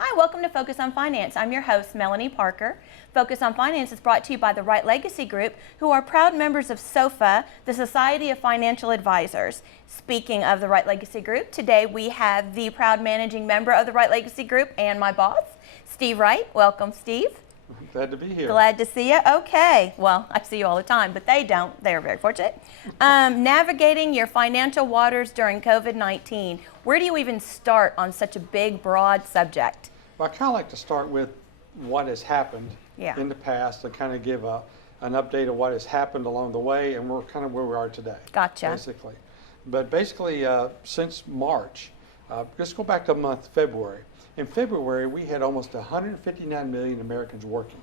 Hi, welcome to Focus on Finance. I'm your host, Melanie Parker. Focus on Finance is brought to you by the Wright Legacy Group, who are proud members of SOFA, the Society of Financial Advisors. Speaking of the Wright Legacy Group, today we have the proud managing member of the Wright Legacy Group and my boss, Steve Wright. Welcome, Steve. Glad to be here. Glad to see you. Okay. Well, I see you all the time, but they don't. They're very fortunate. Navigating your financial waters during COVID-19. Where do you even start on such a big, broad subject? Well, I kind of like to start with what has happened Yeah. in the past and kind of give an update of what has happened along the way, and we're kind of where we are today. Gotcha. Basically. But basically, since March, let's go back to the month February. In February, we had almost 159 million Americans working,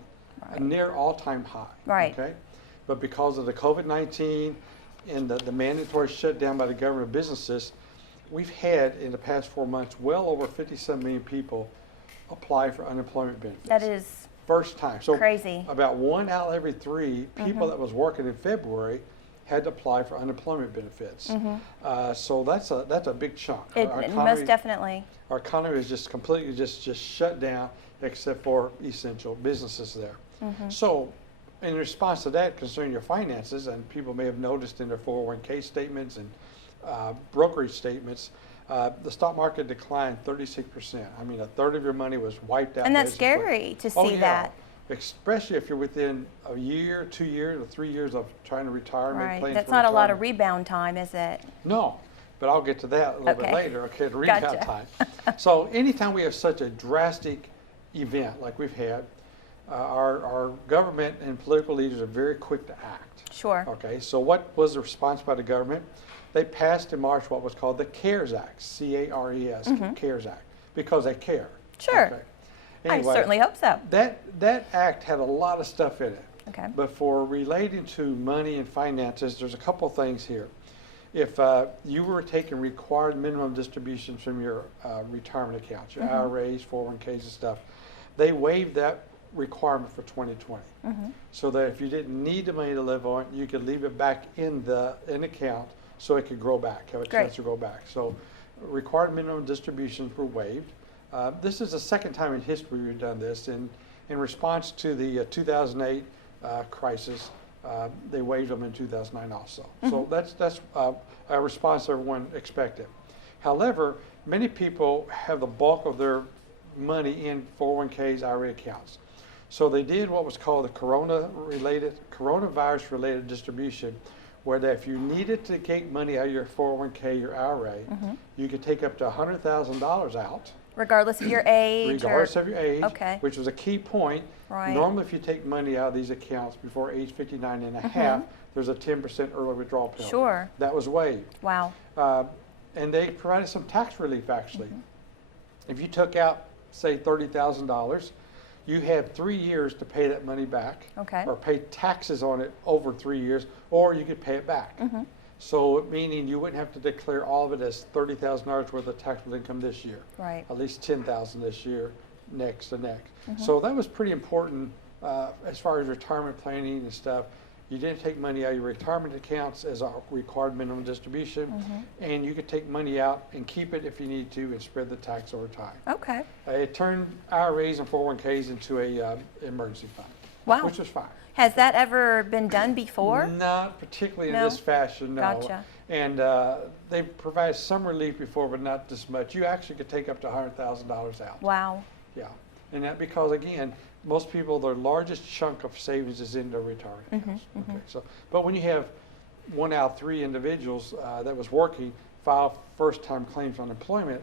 a near all-time high. Right. Okay? But because of the COVID-19 and the mandatory shutdown by the government businesses, we've had, in the past 4 months, well over 57 million people apply for unemployment benefits. That is first time. So crazy. About 1 out of every 3 people that was working in February had to apply for unemployment benefits. So that's a big chunk. Our economy, Most definitely. our economy is just completely just shut down, except for essential businesses there. So in response to that, concerning your finances, and people may have noticed in their 401k statements and brokerage statements, the stock market declined 36%. I mean, a third of your money was wiped out. And that's basically. scary to see Oh, yeah. that. Especially if you're within a year, 2 years, or 3 years of trying to retire. Right. Plans That's for not a lot of retirement. rebound time, is it? No, but I'll get to that a little bit Okay. later. Okay, the rebound Gotcha. time. So anytime we have such a drastic event like we've had, our government and political leaders are very quick to act. Sure. Okay, so what was the response by the government? They passed in March what was called the CARES Act, C-A-R-E-S, CARES Act, because they care. Sure. Okay. I certainly hope so. That act had a lot of stuff in it. Okay. But for relating to money and finances, there's a couple things here. If you were taking required minimum distributions from your retirement accounts, your IRAs, 401ks and stuff, they waived that requirement for 2020. So that if you didn't need the money to live on, you could leave it back in the account so it could grow back, have a Great. chance to grow back. So required minimum distributions were waived. This is the second time in history we've done this. In response to the 2008 crisis, they waived them in 2009 also. So that's a response everyone expected. However, many people have the bulk of their money in 401ks, IRA accounts. So they did what was called the coronavirus-related distribution, where that if you needed to take money out of your 401k, your IRA, you could take up to $100,000 out. Regardless of your age? Regardless of your age, Okay. which was a key point. Right. Normally, if you take money out of these accounts before age 59 and a half, there's a 10% early withdrawal penalty. Sure. That was waived. Wow. And they provided some tax relief, actually. If you took out, say, $30,000, you had 3 years to pay that money back, Okay. or pay taxes on it over 3 years, or you could pay it back. So meaning you wouldn't have to declare all of it as $30,000 worth of taxable income this year. Right. At least $10,000 this year, next to next. So that was pretty important as far as retirement planning and stuff. You didn't take money out of your retirement accounts as a required minimum distribution, and you could take money out and keep it if you need to and spread the tax over time. Okay. It turned IRAs and 401ks into a emergency fund, Wow. which was fine. Has that ever been done before? Not particularly in No? this fashion, no. Gotcha. And they provided some relief before, but not this much. You actually could take up to $100,000 out. Wow. Yeah, and that because again, most people, their largest chunk of savings is in their retirement accounts. Okay, so but when you have 1 out of 3 individuals that was working file first-time claims on employment,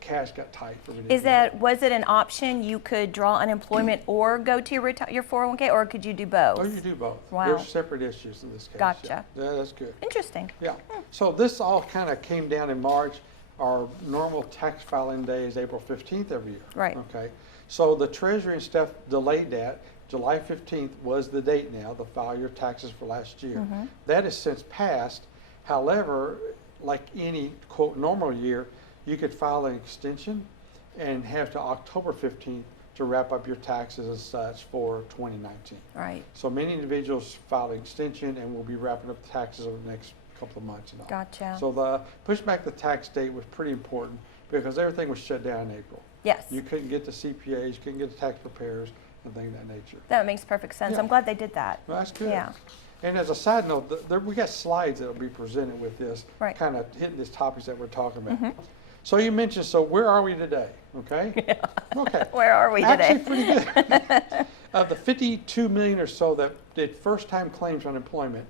cash got tight for many people. Was it an option you could draw unemployment or go to your 401k, or could you do both? Oh, you do both. Wow. There's separate issues in this case. Gotcha. Yeah, that's good. Interesting. Yeah. So this all kind of came down in March. Our normal tax filing day is April 15th every year. Right. Okay. So the Treasury and stuff delayed that. July 15th was the date now to file your taxes for last year. That has since passed. However, like any quote normal year, you could file an extension and have to October 15th to wrap up your taxes and such for 2019. Right. So many individuals filed an extension and will be wrapping up the taxes over the next couple of months and all. Gotcha. So the push back the tax date was pretty important because everything was shut down in April. Yes. You couldn't get the CPAs, you couldn't get the tax preparers and things of that nature. That makes perfect sense. Yeah. I'm glad they did that. Well, that's good. Yeah. And as a side note, we got slides that will be presented with this, Right. kind of hitting these topics that we're talking about. Mm-hmm. So you mentioned, so where are we today? Okay. Yeah. Okay. Where are we today? Actually, pretty good. Of the 52 million or so that did first-time claims on unemployment,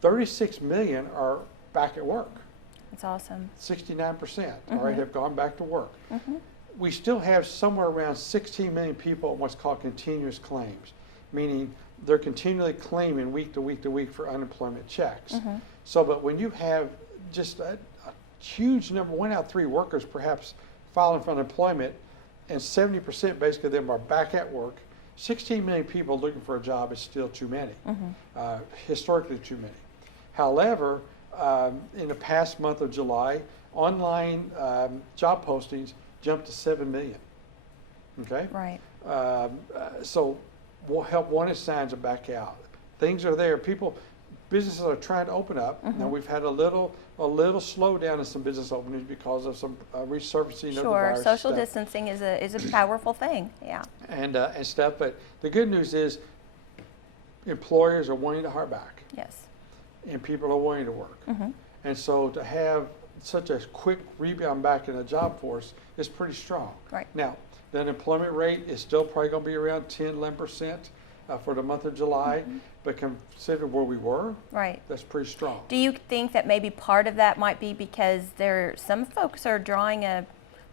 36 million are back at work. That's awesome. 69% Mhm. already have gone back to work. Mm-hmm. We still have somewhere around 16 million people on what's called continuous claims, meaning they're continually claiming week to week to week for unemployment checks. Mm-hmm. So, but when you have just a huge number, 1 out of 3 workers perhaps filing for unemployment, and 70% basically of them are back at work, 16 million people looking for a job is still too many, historically too many. However, in the past month of July, online job postings jumped to 7 million. Okay? Right. So help wanted signs are back out. Things are there. Businesses are trying to open up. Now we've had a little slowdown in some business openings because of some resurfacing of the Sure. virus Social stuff. distancing is a powerful thing. Yeah. And stuff. But the good news is employers are wanting to hire back, Yes. and people are wanting to work. Mm-hmm. And so to have such a quick rebound back in the job force is pretty strong. Right. Now, the unemployment rate is still probably going to be around 10, 11% for the month of July, but consider where we were, Right. that's pretty strong. Do you think that maybe part of that might be because some folks are drawing a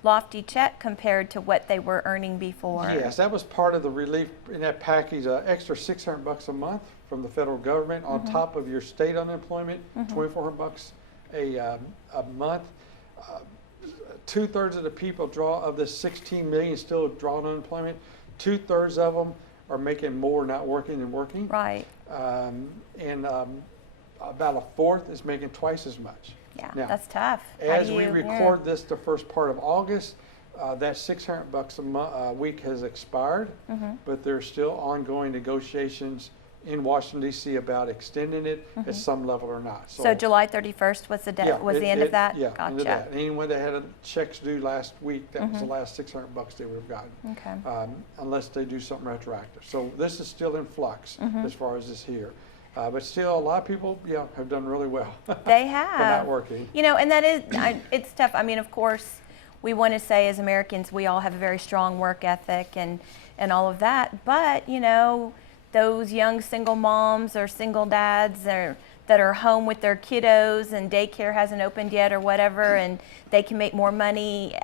lofty check compared to what they were earning before? Yes, that was part of the relief in that package, extra $600 a month from the federal government on top of your state unemployment, $2,400 a month. 2/3 of the people of this 16 million still drawing unemployment. 2/3 of them are making more not working than working. Right. And about a fourth is making twice as much. Yeah, Now, that's tough. as we record this the first part of August, that $600 a week has expired, but there's still ongoing negotiations in Washington D.C. about extending it at some level or not. So July 31st was the end of that? Yeah, Gotcha. end of that. Anyone that had checks due last week, that was the last $600 they would have gotten. Okay. Unless they do something retroactive. So this is still in flux as far as this here. But still, a lot of people, have done really well. They have. For not working. And that is, it's tough. I mean, of course, we want to say as Americans, we all have a very strong work ethic and all of that. But, those young single moms or single dads that are home with their kiddos and daycare hasn't opened yet or whatever, and they can make more money,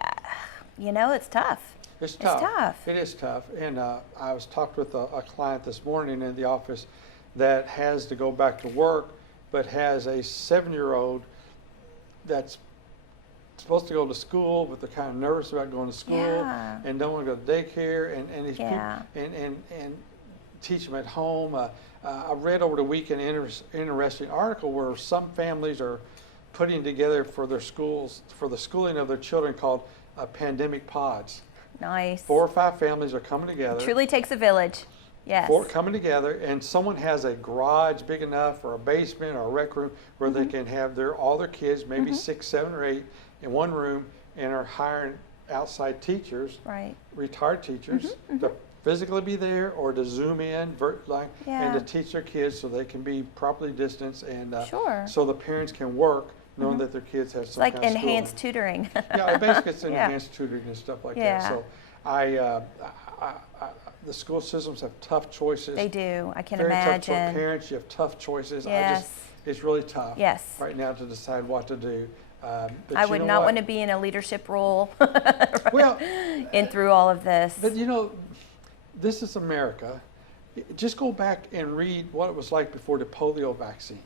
it's tough. It's tough. It's tough. It is tough. And I was talked with a client this morning in the office that has to go back to work, but has a 7-year-old that's supposed to go to school, but they're kind of nervous about going to school and don't want to go to daycare, and these people and teach them at home. I read over the weekend an interesting article where some families are putting together for their schools, for the schooling of their children, called pandemic pods. Nice. 4 or 5 families are coming together. It truly takes a village. Yes. 4 coming together, and someone has a garage big enough, or a basement, or a rec room where they can have all their kids, maybe 6, 7, or 8, in one room, and are hiring outside teachers, Right. retired teachers, to physically be there or to Zoom in and to teach their kids so they can be properly distanced, and so the parents can work knowing that their kids have some It's like kind of enhanced tutoring. Yeah, basically it's enhanced tutoring and stuff like that. So the school systems have tough choices. They do. I can Very imagine. tough for parents. You have tough choices. Yes. It's really tough Yes. right now to decide what to do. But I would not want to be in a leadership role Well, through all of this. But this is America. Just go back and read what it was like before the polio vaccine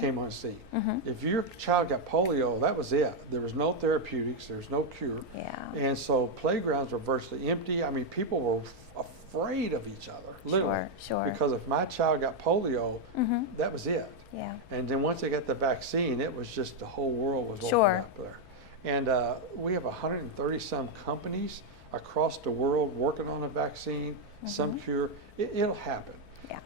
came on scene. If your child got polio, that was it. There was no therapeutics. There was no cure. Yeah. And so playgrounds were virtually empty. I mean, people were afraid of each other, literally. Sure. Because if my child got polio, that was it. Yeah. And then once they got the vaccine, it was just the whole world was opening up there. And we have 130 some companies across the world working on a vaccine, some cure. It'll happen. Yeah.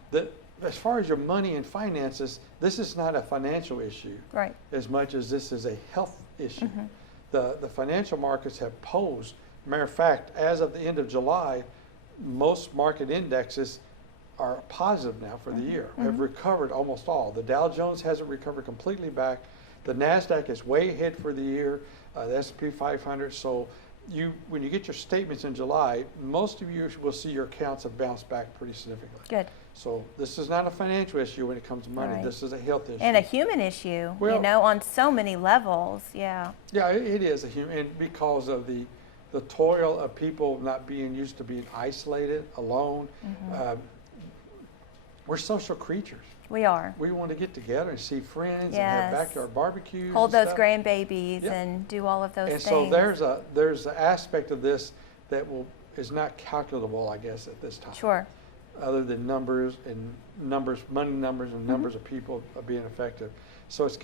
As far as your money and finances, this is not a financial issue Right. as much as this is a health issue. The financial markets have posed Matter of fact, as of the end of July, most market indexes are positive now for the year, have recovered almost all. The Dow Jones hasn't recovered completely back. The NASDAQ is way ahead for the year, the S&P 500. So when you get your statements in July, most of you will see your accounts have bounced back pretty significantly. Good. So this is not a financial issue when it comes to money. Right. This is a health issue. And a human issue, Well, you know, on so many levels. Yeah. Yeah, it is a human, and because of the toil of people not being used to being isolated, alone. We're social creatures. We are. We want to get together and see friends and Yes. have backyard barbecues. Hold and those stuff. grandbabies Yep. and do all of those And things. so there's an aspect of this that is not calculable, I guess, at this time. Sure. Other than numbers, money numbers, and numbers of people being affected. So it's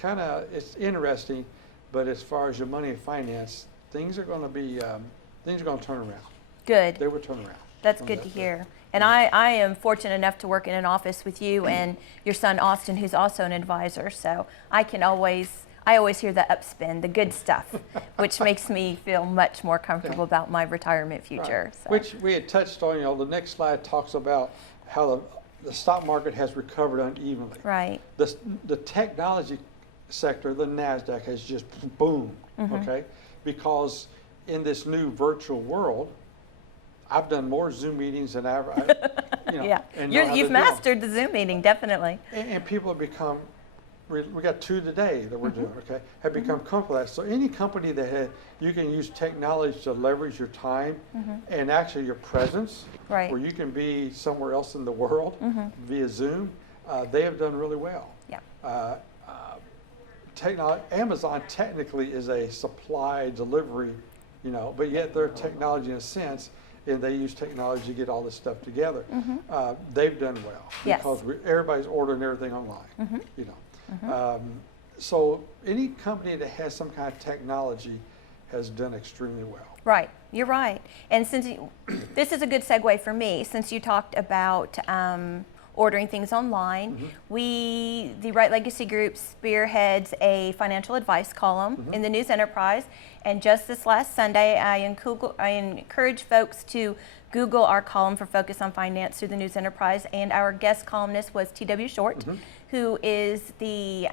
interesting, but as far as your money and finance, things are going to turn around. Good. They will turn around. That's from good that to day. hear. And I am fortunate enough to work in an office with you and your son Austin, who's also an advisor. So I always hear the upspin, the good stuff, which makes me feel much more comfortable about my retirement future. Right. So. Which we had touched on. The next slide talks about how the stock market has recovered unevenly. Right. The technology sector, the NASDAQ, has just boomed, okay? Because in this new virtual world, I've done more Zoom meetings than ever. Yeah. and know how to You've do them. mastered the Zoom meeting, definitely. And people have become, we got 2 today that we're doing, okay, have become comfortable with that. So any company that you can use technology to leverage your time and actually your presence, Right. where you can be somewhere else in the world via Zoom, they have done really well. Yeah. Amazon technically is a supply delivery, but yet they're technology in a sense, and they use technology to get all this stuff together. They've done well Yes. because everybody's ordering everything online. So any company that has some kind of technology has done extremely well. Right, you're right. And this is a good segue for me, since you talked about ordering things online. The Wright Legacy Group spearheads a financial advice column in the News Enterprise. And just this last Sunday, I encourage folks to Google our column for Focus on Finance through the News Enterprise. And our guest columnist was T.W. Short, who is the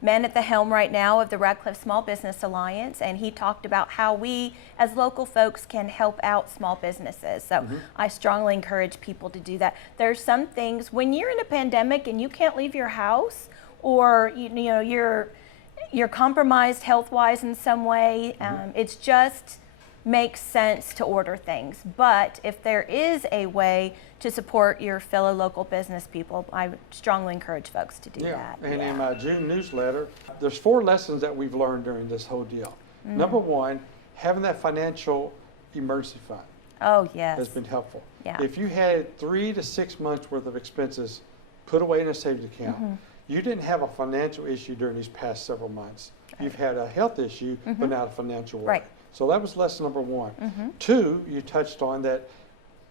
man at the helm right now of the Radcliffe Small Business Alliance, and he talked about how we as local folks can help out small businesses. So I strongly encourage people to do that. There's some things when you're in a pandemic and you can't leave your house, or you're compromised health-wise in some way, it's just makes sense to order things. But if there is a way to support your fellow local business people, I strongly encourage folks to do that. And in my June newsletter, there's 4 lessons that we've learned during this whole deal. Number 1, having that financial emergency fund Oh, yes. has been helpful. Yeah. If you had 3 to 6 months worth of expenses put away in a savings account, you didn't have a financial issue during these past several months. You've had a health issue, but not a financial one. Right. So that was lesson number 1. 2, you touched on that.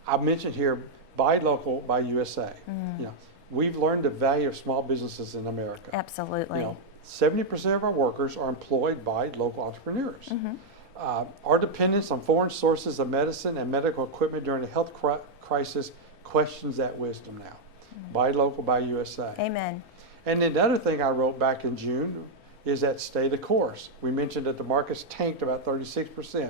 I mentioned here, buy local, buy USA. We've learned the value of small businesses in America. Absolutely. 70% of our workers are employed by local entrepreneurs. Our dependence on foreign sources of medicine and medical equipment during a health crisis questions that wisdom now. Buy local, buy USA. Amen. And then the other thing I wrote back in June is that stay the course. We mentioned that the market's tanked about 36%.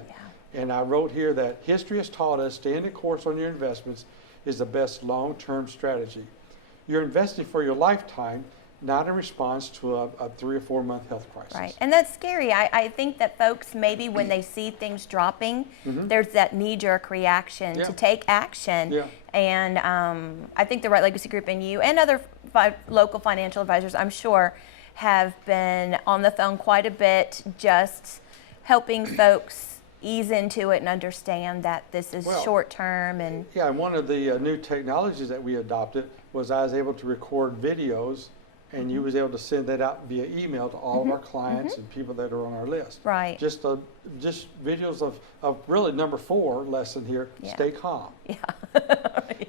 And I wrote here that history has taught us staying the course on your investments is the best long-term strategy. You're investing for your lifetime, not in response to a 3 or 4 month health crisis. Right, and that's scary. I think that folks, maybe when they see things dropping, there's that knee-jerk reaction to take action. And I think the Wright Legacy Group and you and other local financial advisors, I'm sure, have been on the phone quite a bit, just helping folks ease into it and understand that this is short term. And and one of the new technologies that we adopted was I was able to record videos, and you was able to send that out via email to all of our clients and people that are on our list. Right. Just videos of really number 4 lesson here, stay calm.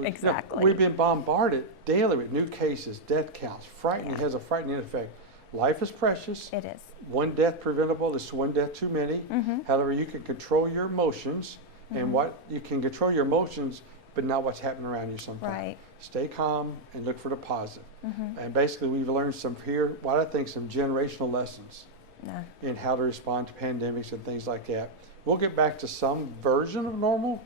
Exactly. We've been bombarded daily with new cases, death counts, frightening, has a frightening effect life is precious. It is. One death preventable is one death too many. However, you can control your emotions, and what you can control your emotions, but not what's happening around you sometimes. Right. Stay calm and look for the positive. And basically, we've learned some what I think some generational lessons in how to respond to pandemics and things like that. We'll get back to some version of normal.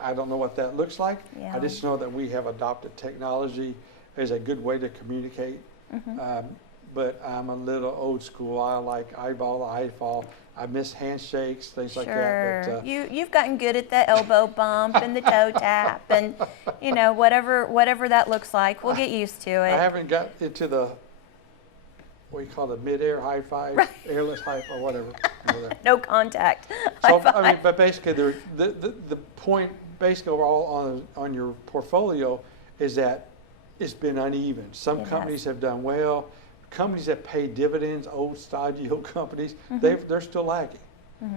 I don't know what that looks like. Yeah. I just know that we have adopted technology as a good way to communicate. But I'm a little old school. I like eyeball to eyeball. I miss handshakes, things like that. Sure. You've gotten good at the elbow bump and the toe tap and, you know, whatever that looks like. We'll get used to it. I haven't got into the, what you call it, mid-air high five, airless high five, whatever. No contact. So, High five. I mean, but basically, the point, basically, overall on your portfolio is that it's been uneven. Some companies have done well. Companies that pay dividends, old style yield companies, they're still lagging.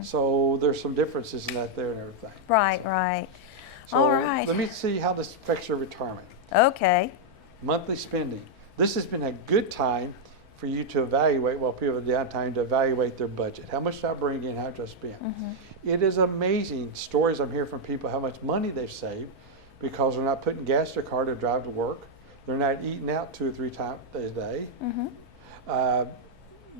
So there's some differences in that there and everything. Right, right. So All right. let me see how this affects your retirement. Okay. Monthly spending. This has been a good time for you to evaluate, while people have downtime, to evaluate their budget. How much do I bring in, how much do I spend? It is amazing stories I'm hearing from people how much money they've saved because they're not putting gas in their car to drive to work. They're not eating out 2 or 3 times a day.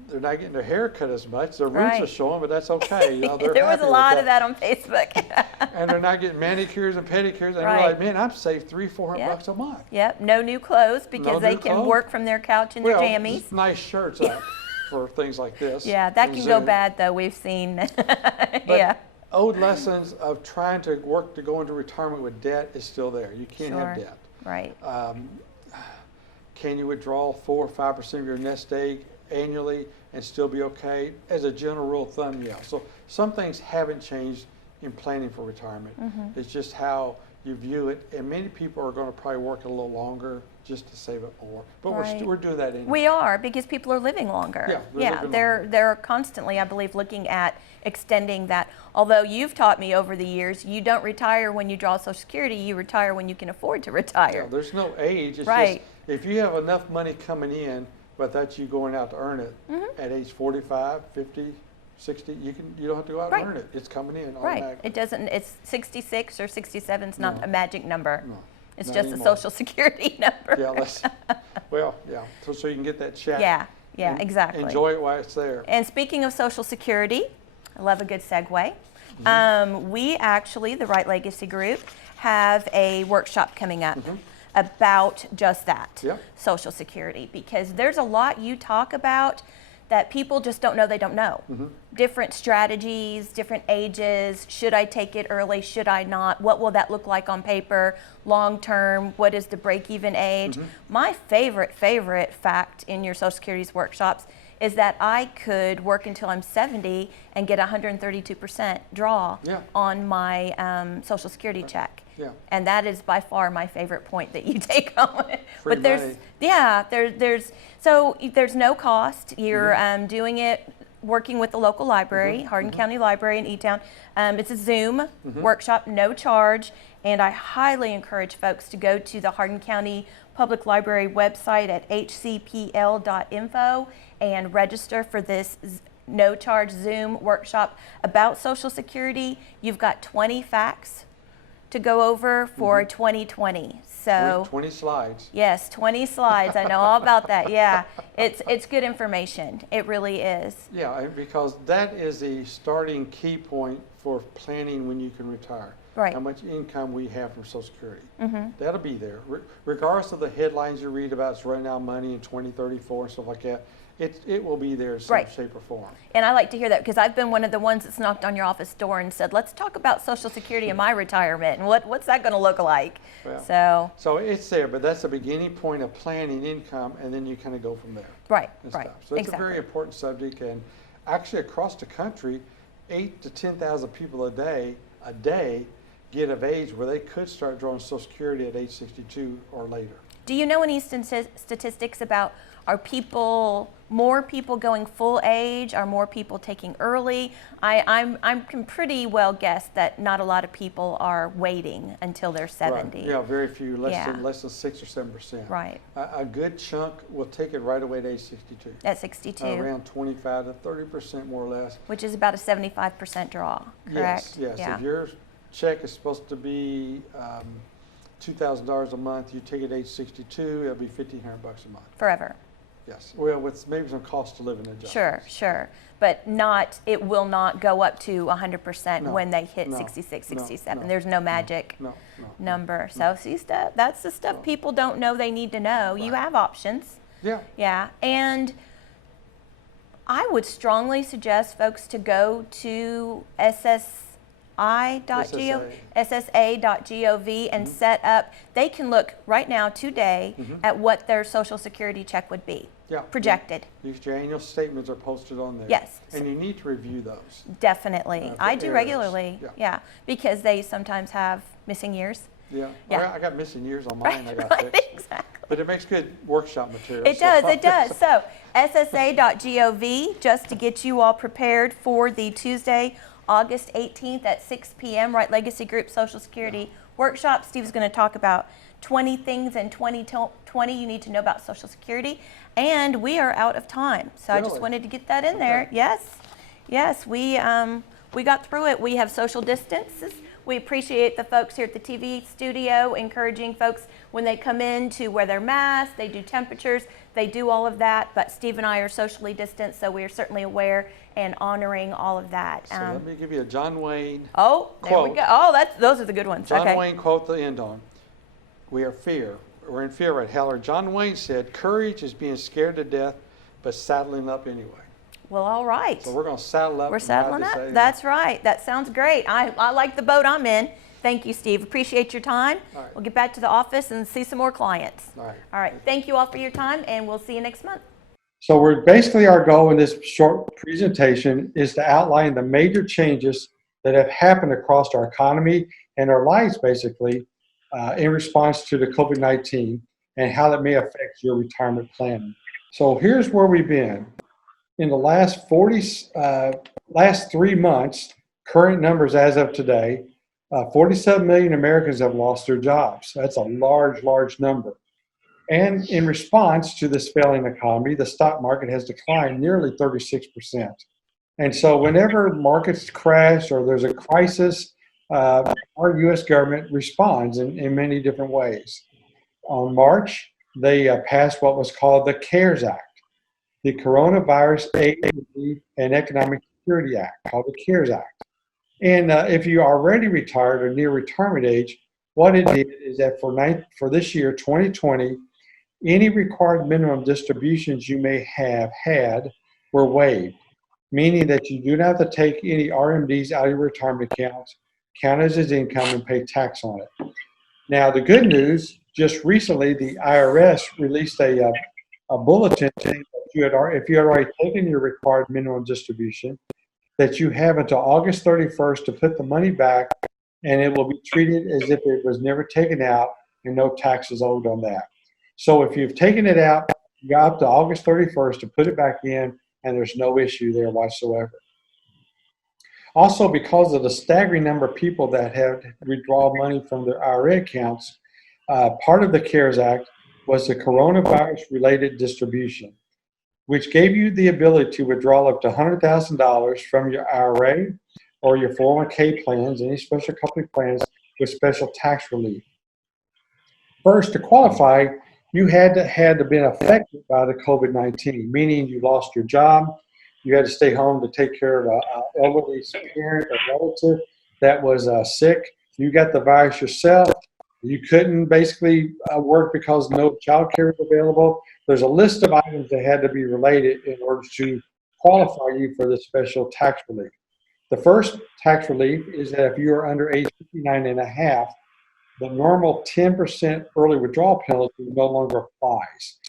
They're not getting their hair cut as much. Their roots are showing, but that's okay. You know, they're there was happy a lot with of that on Facebook. And they're not getting manicures and pedicures. And they're like, man, I've saved $300-400 a month. Yep. No new clothes because they can work from their couch in their jammies. Just nice shirts out for things like this. Yeah, that can go bad though. We've seen. Yeah. Old lessons of trying to work to go into retirement with debt is still there. You can't have debt. Right. Can you withdraw 4 or 5% of your nest egg annually and still be okay? As a general rule of thumb, yeah. So some things haven't changed in planning for retirement. It's just how you view it, and many people are going to probably work a little longer just to save it more. But we're doing that anyway. We are, because people are living longer. Yeah, they're constantly, I believe, looking at extending that. Although you've taught me over the years, you don't retire when you draw Social Security, you retire when you can afford to retire. Yeah, there's no age. It's just if you have enough money coming in without you going out to earn it at age 45, 50, 60, you don't have to go out and earn it. It's coming in automatically. It doesn't, it's 66 or 67 is not a magic number. No, it's not just anymore. a Social Security number. Yeah, yeah. So you can get that check. Yeah, exactly. Enjoy it while it's there. And speaking of Social Security, I love a good segue. We actually, the Wright Legacy Group, have a workshop coming up about just that, Social Security, because there's a lot you talk about that people just don't know they don't know. Different strategies, different ages. Should I take it early? Should I not? What will that look like on paper? Long term, what is the break-even age? My favorite fact in your Social Security's workshops is that I could work until I'm 70 and get 132% draw on my Social Security check. And that is by far my favorite point that you take home. Free but there's money. there's no cost. You're doing it working with the local library, Hardin County Library in E-Town. It's a Zoom workshop, no charge, and I highly encourage folks to go to the Hardin County Public Library website at hcpl.info and register for this no charge Zoom workshop about Social Security. You've got 20 facts to go over for 2020. So 20 slides. Yes, 20 slides. I know all about that. Yeah, it's good information. It really is. Yeah, because that is the starting key point for planning when you can retire. Right. How much income we have from Social Security. That'll be there. Regardless of the headlines you read about, it's running out of money in 2034 and stuff like that. It will be there in some shape or form. And I like to hear that because I've been one of the ones that's knocked on your office door and said, let's talk about Social Security in my retirement and what's that going to look like. Well, so it's there, but that's the beginning point of planning income, and then you kind of go from there. Right. So it's a very important subject, and actually across the country, 8,000 to 10,000 people a day get of age where they could start drawing Social Security at age 62 or later. Do you know any statistics about, are people more people going full age? Are more people taking early? I can pretty well guess that not a lot of people are waiting until they're 70. Right. Yeah, very few, less Yeah. than 6 or 7%. Right. A good chunk will take it right away at age 62. At 62. Around 25 to 30% more or less. Which is about a 75% draw, correct? Yes, yes. Yeah. If your check is supposed to be $2,000 a month, you take it at age 62, it'll be $1,500 a month. Forever. Yes. Well, with maybe some cost of living adjustments. Sure, sure. But not, it will not go up to 100% when they hit 66, 67. There's no magic number. So see, that's the stuff people don't know they need to know. Right. You have options. Yeah. Yeah. And I would strongly suggest folks to go to ssa.gov and set up. They can look right now today at what their Social Security check would be. Yeah. Projected. Your annual statements are posted on there. Yes. And you need to review those. Definitely. I do errors. regularly. Yeah. Yeah. Because they sometimes have missing years. Yeah. Yeah. I got missing years on mine. I got Right, fixed. exactly. But it makes good workshop material. It does, it does. So ssa.gov, just to get you all prepared for the Tuesday, August 18th at 6 p.m. Wright Legacy Group Social Security Workshop. Steve's going to talk about 20 things in 2020 you need to know about Social Security. And we are out of time. So Really? I just wanted to get that in there. Yes, yes, we got through it. We have social distances. We appreciate the folks here at the TV studio encouraging folks when they come in to wear their masks. They do temperatures. They do all of that. But Steve and I are socially distanced, so we are certainly aware and honoring all of that. So let me give you a John Wayne quote. There we go. Oh, those are the good ones. John Wayne quote to end on. We're in fear right. Heller. John Wayne said, "Courage is being scared to death, but saddling up anyway." Well, all right. So we're going to saddle up. We're saddling up. That's right. That sounds great. I like the boat I'm in. Thank you, Steve. Appreciate your time. All right. We'll get back to the office and see some more clients. All right. All right. Thank you all for your time, and we'll see you next month. So our goal in this short presentation is to outline the major changes that have happened across our economy and our lives, basically, in response to the COVID-19 and how that may affect your retirement planning. So here's where we've been. In the last 3 months, current numbers as of today, 47 million Americans have lost their jobs. That's a large, large number. And in response to this failing economy, the stock market has declined nearly 36%. And so whenever markets crash or there's a crisis, our U.S. government responds in many different ways. On March, they passed what was called the CARES Act, the Coronavirus Aid, Relief, and Economic Security Act, called the CARES Act. And if you are already retired or near retirement age, what it did is that for this year, 2020, any required minimum distributions you may have had were waived, meaning that you do not have to take any RMDs out of your retirement accounts, count it as income, and pay tax on it. Now, the good news, just recently, the IRS released a bulletin saying that if you had already taken your required minimum distribution, that you have until August 31st to put the money back, and it will be treated as if it was never taken out and no taxes owed on that. So if you've taken it out, you got up to August 31st to put it back in, and there's no issue there whatsoever. Also, because of the staggering number of people that have withdrawn money from their IRA accounts, part of the CARES Act was the coronavirus-related distribution, which gave you the ability to withdraw up to $100,000 from your IRA or your 401k plans, any special company plans with special tax relief. First, to qualify, you had to have been affected by the COVID-19, meaning you lost your job, you had to stay home to take care of an elderly parent or relative that was sick, you got the virus yourself, you couldn't basically work because no child care was available. There's a list of items that had to be related in order to qualify you for this special tax relief. The first tax relief is that if you are under age 59 and a half, the normal 10% early withdrawal penalty no longer applies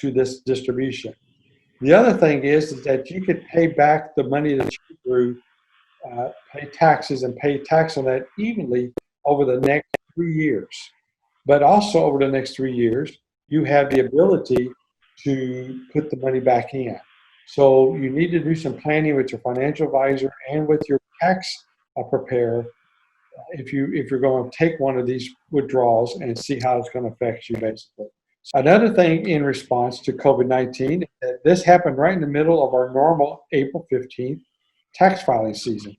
to this distribution. The other thing is that you could pay back the money that you drew, pay taxes and pay tax on that evenly over the next 3 years. But also over the next 3 years, you have the ability to put the money back in. So you need to do some planning with your financial advisor and with your tax preparer if you're going to take one of these withdrawals and see how it's going to affect you basically. Another thing in response to COVID-19, this happened right in the middle of our normal April 15th tax filing season.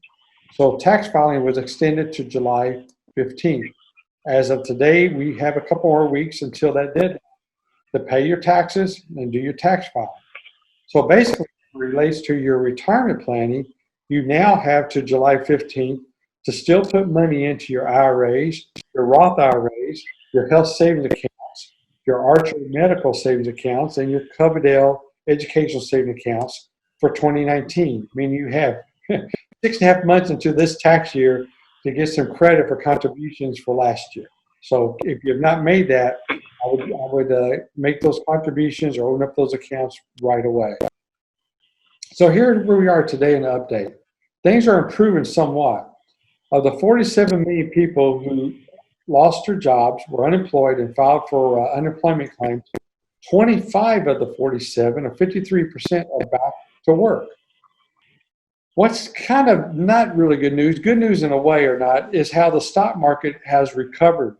So tax filing was extended to July 15th. As of today, we have a couple more weeks until that deadline to pay your taxes and do your tax filing. So basically, it relates to your retirement planning. You now have to July 15th to still put money into your IRAs, your Roth IRAs, your health savings accounts, your Archer medical savings accounts, and your Coverdell educational savings accounts for 2019. Meaning you have 6.5 months into this tax year to get some credit for contributions for last year. So if you have not made that, I would make those contributions or open up those accounts right away. So here's where we are today in the update. Things are improving somewhat. Of the 47 million people who lost their jobs, were unemployed, and filed for unemployment claims, 25 of the 47, or 53%, are back to work. What's kind of not really good news in a way or not, is how the stock market has recovered.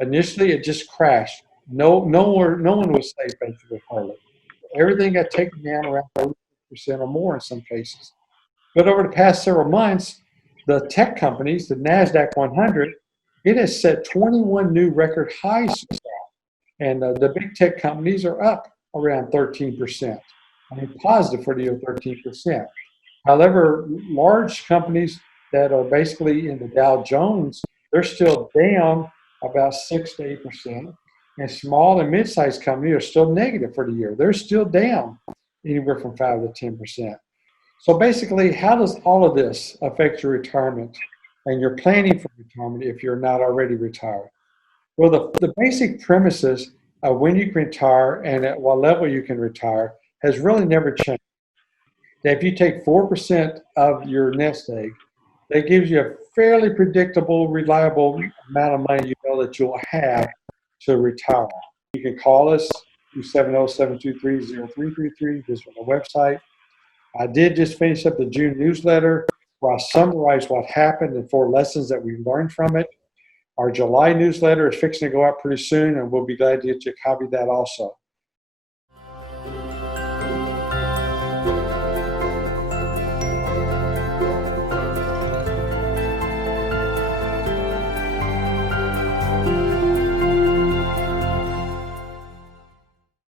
Initially, it just crashed. No one was safe basically hardly. Everything got taken down around 30% or more in some cases. But over the past several months, the tech companies, the NASDAQ 100, it has set 21 new record highs. And the big tech companies are up around 13%. I mean, positive for the year, 13%. However, large companies that are basically in the Dow Jones, they're still down about 6 to 8%. And small and mid-sized companies are still negative for the year. They're still down anywhere from 5 to 10%. So basically, how does all of this affect your retirement and your planning for retirement if you're not already retired? Well, the basic premises of when you can retire and at what level you can retire has really never changed. Now, if you take 4% of your nest egg, that gives you a fairly predictable, reliable amount of money you know that you'll have to retire. You can call us 270-723-0333, just on the website. I did just finish up the June newsletter where I summarized what happened and 4 lessons that we learned from it. Our July newsletter is fixing to go out pretty soon, and we'll be glad to get you a copy of that also.